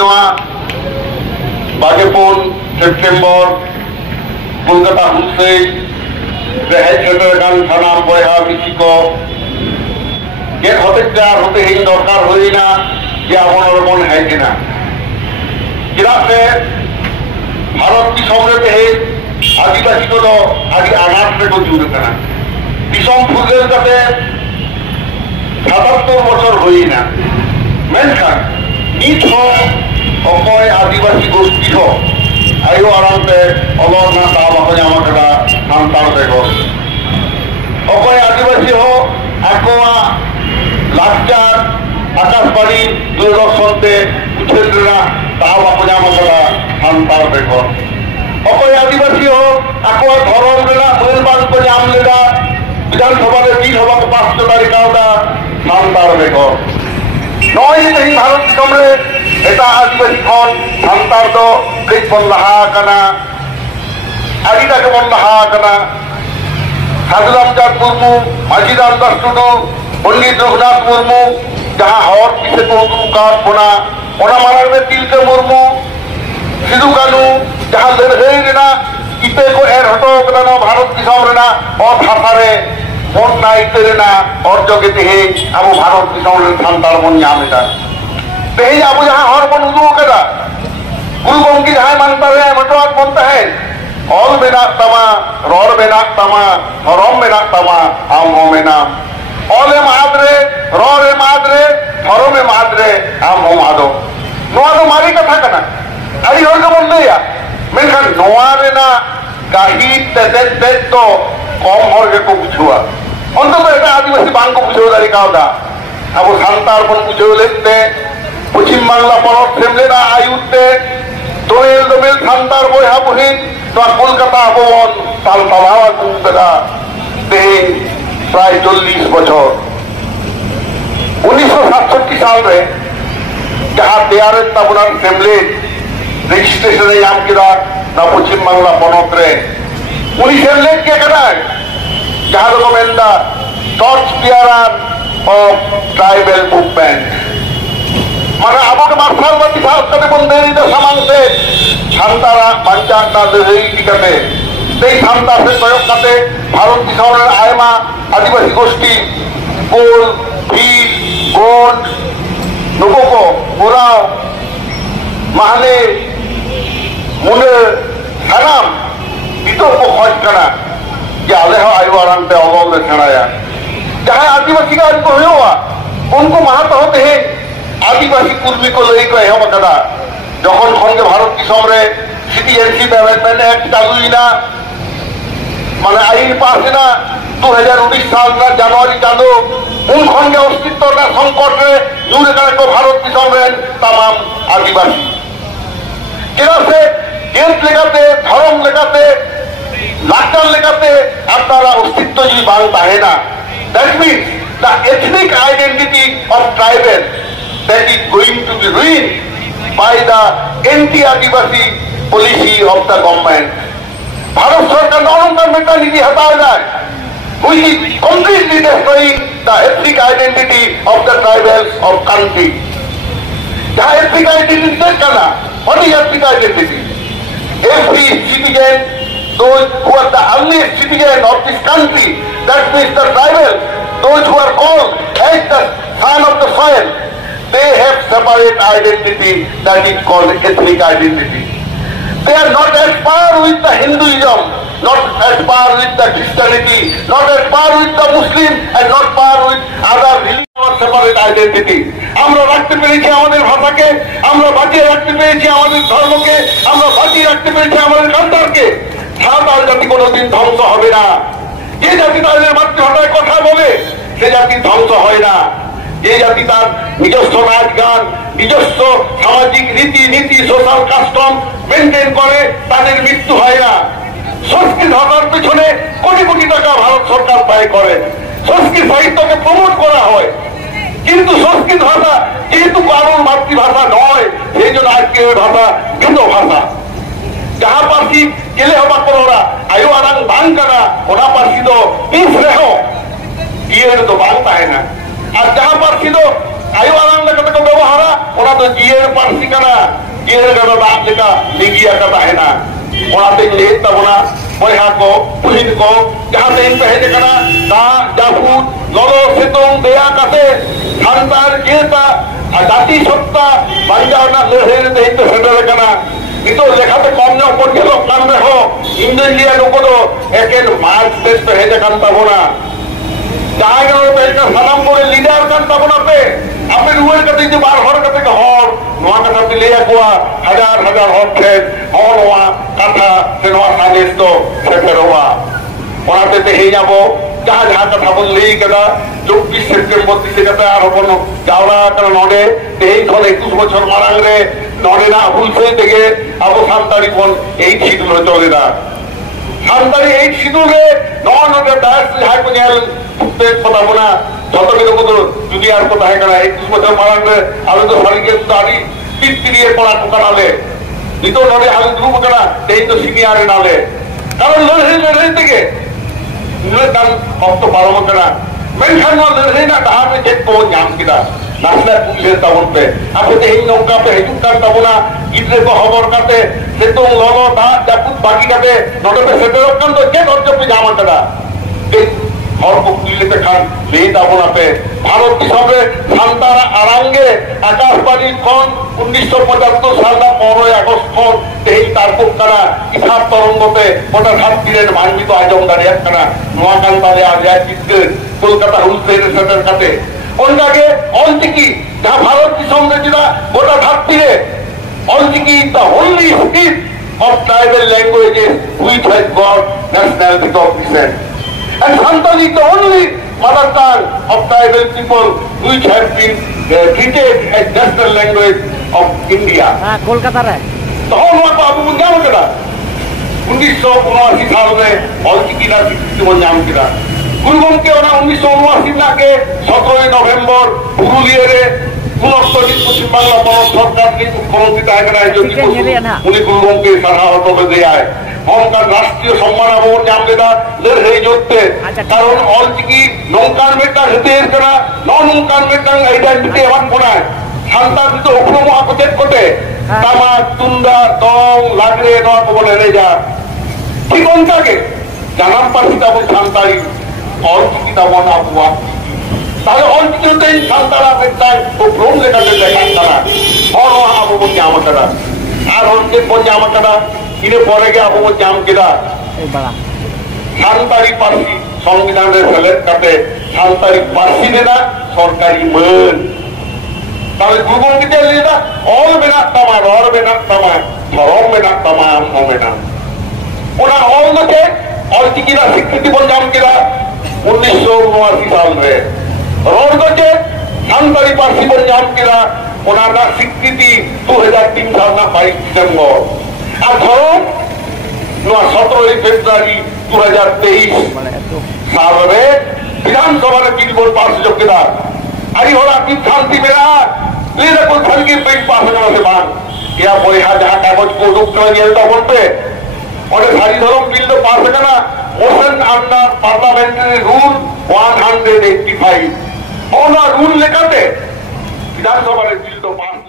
नवा 22 September Kolkata हुलसे hedge सेटरगान थाना बयहा मिसी को गेट होते होते हिंग दरकार होना जे आबन हेजना चेदा से भारत दिसम आदिवासी को आदि आनाट को जुड़ना दिसम फुरगेल कते 77 बছর होना मेनखान नीत अकय आदिवासी गोष्ठी आयो आरामते अलरना दाम ako nyama kada santal begor अकय आदिवासी हो आकोआ लाचार आकाशबाणी दूरदर्शनते उठेना दाम ako nyama kada santal begor अकय आदिवासी हो आकोआ धरम लेना मुसलमान को नाम लेना विधानसभा बिल हवा को 5 तारीख सानतार बेगर नय तेहन भारत दिसम रे एटा आदिवासी खन सानतार दो कई बन लहा कना आदिता के बन लहा कना साधुराम चाँद मुर्मू माजी रामदास टुडू पंडित रघुनाथ मुर्मू जहाँ हर पिछे को उदुकार बना ओना मारार में तिलका मुर्मू सिदु कानू जहाँ लड़ाई रेना इते को एर हटो कना भारत दिसम रेना और भाषारे मन नाइतेना और जगे तेज अब भारत दिसम सानतार बन नामेदा तेज अब जहाँ हर बन उदू कदा गुरु गंगी जहाँ मानता है मटवाक बनता है ऑल मेना तमा रोर मेना तमा हरम मेना तमा आम हो मेना ऑले मादरे रोरे मादरे हरमे मादरे आम हो मादो नोआ तो मारी कथा कना अड़ी हर के बन दिया मेनखान नोआ रेना गाही ते तो कम हर के को बुझुआ अंतत एटा आदिवासी बांग को बुझो दाड़ी कावदा अब सानतार बन बुझो लेते पश्चिम बांगला पनत सेमलेना आयुते दोमेल दोमेल सानतार बयहा बहिन तो कलकाता भवन ताल तलावा कुंकदा तेहन प्राय 40 बछर 1967 साल रे जहाँ तेयारे तबनार सेमलेट रेजिस्ट्रेशन याम किदा ना पश्चिम बांगला पनत रे उनी सेमलेट के कना जहाँ को मेंदा torch bearer of tribal movement माना अब के मार्शल वादी साहब कते बंदेरी तो समान से शांतारा पंचायतना लड़ाई दिकते ते शांता से प्रयोग करते भारत दिसम रे आयमा आदिवासी गोष्ठी कोल भील गोंड नुको उराव महले मुने सनाम इतो को खोज करा कि आले हो आयु आराम पे अवल सेणाया जहाँ आदिवासी का उनको हुआ उनको महत्व होते हैं आदिवासी कुर्मी को लई को एहम कदा जखन खन के भारत दिसम रे सिटीजनशिप डेवलपमेंट एक्ट चालू ना माने आईन पास ना 2019 साल ना जनवरी चालू उन खन के अस्तित्व ना संकट रे जुड़े करे को भारत दिसम रे तमाम आदिवासी केना से गेट लेगाते धर्म लेगाते लाचार लेगाते अपनारा अस्तित्व जी बांग ताहेना that means the ethnic identity of tribal that is going to be ruined by the anti adivasi policy of the government Bharat सरकार नॉन नीति हटाया जाए which is completely destroying the ethnic identity of the tribals of country जहाँ ethnic identity देख करना what is ethnic identity every citizen those who are the earliest citizen of this country, that means the tribal, those who are called as the son of the soil, they have separate identity that is called ethnic identity. They are not at par with the Hinduism, not at par with the Christianity, not at par with the Muslim, and not par with other religions or separate identity. আমরা রাখতে পেরেছি আমাদের ভাষাকে, আমরা বাঁচিয়ে রাখতে পেরেছি আমাদের ধর্মকে, আমরা বাঁচিয়ে রাখতে পেরেছি আমাদের কালচারকে। সাঁওতাল জাতি কোনোদিন ধ্বংস হবে না। যে জাতি তাদের মাতৃভাষায় কথা বলে সে জাতি ধ্বংস হয় না। যে জাতি তার নিজস্ব নাচ গান, নিজস্ব সামাজিক রীতি নীতি সোশ্যাল কাস্টম মেনটেন করে তাদের মৃত্যু হয় না। সংস্কৃত ভাষার পিছনে কোটি কোটি টাকা ভারত সরকার ব্যয় করে, সংস্কৃত সাহিত্যকে প্রমোট করা হয়, কিন্তু সংস্কৃত ভাষা যেহেতু কারোর মাতৃভাষা নয় সেই জন্য আজকে ভাষা ভিন্ন ভাষা। जहाँ पासी केले हवा करोड़ा आयो आरंग बांग करा ओना पासी दो इस रहो ये तो बांगता है ना और जहाँ पासी दो ayo alang lekat ko bewahara ona to jier parsi kana jier kada daat leka ligia kata hena ona te le tabona boyha ko puhin ko jahan te pehe kana da jafut lolo setong deya kate thantar jeta জাতি সত্তা বাঞ্জানা লেহের দেইতে সেটারে কানা কিন্তু লেখাতে কম না পড়ছিল কান দেখো ইন্দ্রিয়া লোকদো Eken March দেশ হেজে কান পাবো না জায়গার একটা সালাম করে লিডার কান পাবো না পে আপনি রুয়ের কাছে যে বার হর কাছে হর নোয়া কথা দিলে কুয়া হাজার হাজার হর খেত হর নোয়া কথা সে নোয়া সাজেস তো সেফের হওয়া ওনাতে দেখে যাবো जहाँ जहाँ कथा बोलली कदा 24 सेप्टेम्बर दिसे कथा আর কোনো যাওরা কারণ নডে এই ধর 21 বছর মারাং রে নডে না ভুলছে থেকে আবো সান্তারি কোন এই শিডিউল চলে না সান্তারি এই শিডিউলে ননডে দাস হাই কোনেল তে কথা বনা যত কিছু কত যদি আর কথা হয় না 21 বছর মারাং রে আলো তো সারিকে দাড়ি টিটিয়ে পড়া টুকানালে নিতো নডে হাল গ্রুপ করা এই তো সিনিয়রে নালে কারণ লড়ে থেকে kan waktu paramo kana menhan no lere na dahar cek ko nyam kita nasla pulis tahun pe ape te hin nongka pe hijuk kan tabuna idre ko hobor kate setong lolo da japut bagi kate note pe seterok kan to cek orjo pe jaman kada হর কুলিতে খান লে tabuna pe Bharat হিসাবে শান্তারা আরাঙ্গে আকাশবাণী কোন 1975 সাল 15 August কোন এই তারকুক কানা ইসাব তরঙ্গতে গোটা ধাত্রীর মানবিত আজম দাঁড়িয়ে কানা নোয়াকান তালে আলিয়া চিত্রে কলকাতা হুলসের সেটার কাছে ওনটাকে অলচিকি যা ভারত হিসাবে যেটা গোটা ধাত্রীরে Ol Chiki the only speech of tribal languages which has got national recognition. And Santali is the only mother tongue of tribal people which have been treated as national language of India. Kolkata re. तो वहाँ को आपको क्या होगा 1979 साल में অলচিকি না স্বীকৃতি নাম কিনা গুরুগম কে ওনা 1979 না কে 17 নভেম্বর পুরুলিয়ারে পুনঃস্থিত পশ্চিম বাংলা বড় সরকার के मुख्यमंत्री তাহেরা যদি উনি গুরুগম কে সারাহত করে দেয় हमका राष्ट्रीय सम्मान अवार्ड नाम देता लड़े जोते कारण অলচিকি নৌকার মেটা হতের করা নন নৌকার মেটা আইডেন্টিটি এমন কোনায় শান্তার তো উপরম আপচেত কোটে তামা তুন্দা দং লাগরে নয় को বলে রে যা ঠিক অনটাকে জানাম পারছি তখন শান্তারি অলচিকি তখন আবুয়া তাহলে অলচিকিতে শান্তারা বেটায় উপরম লেখাতে দেখান তারা और আবু বলি আমাটা আর হচ্ছে বলি আমাটা ইনে পরে গিয়ে আবু জাম কিরা শান্তারি পার্সি সংবিধানের ফেলে কাটে শান্তারি পার্সি না সরকারি মান তাহলে গুরুগঙ্গিতে লিদা অল বেনা তামা রর বেনা তামা ধরম বেনা তামা হবে না ওরা অল নকে অলচিকিরা স্বীকৃতি বঞ্জাম কিরা 1979 সাল রে রর গছে শান্তারি পার্সি বঞ্জাম কিরা ওনারা স্বীকৃতি 2003 সাল না 22 ডিসেম্বর আর ধরম 17 ফেব্রুয়ারি 2023 साल में विधानसभा ने बिल बोल पास योग्यता अरे होला की शांति मेरा लेना कोई फल की बिल पास करने से बात क्या बोले हाँ जहाँ कागज को रुक कर ये तो बोलते और सारी धर्म बिल तो पास करना मोशन अंडर पार्लियामेंट्री रूल 185 और ना रूल लेकर दे विधानसभा ने बिल तो पास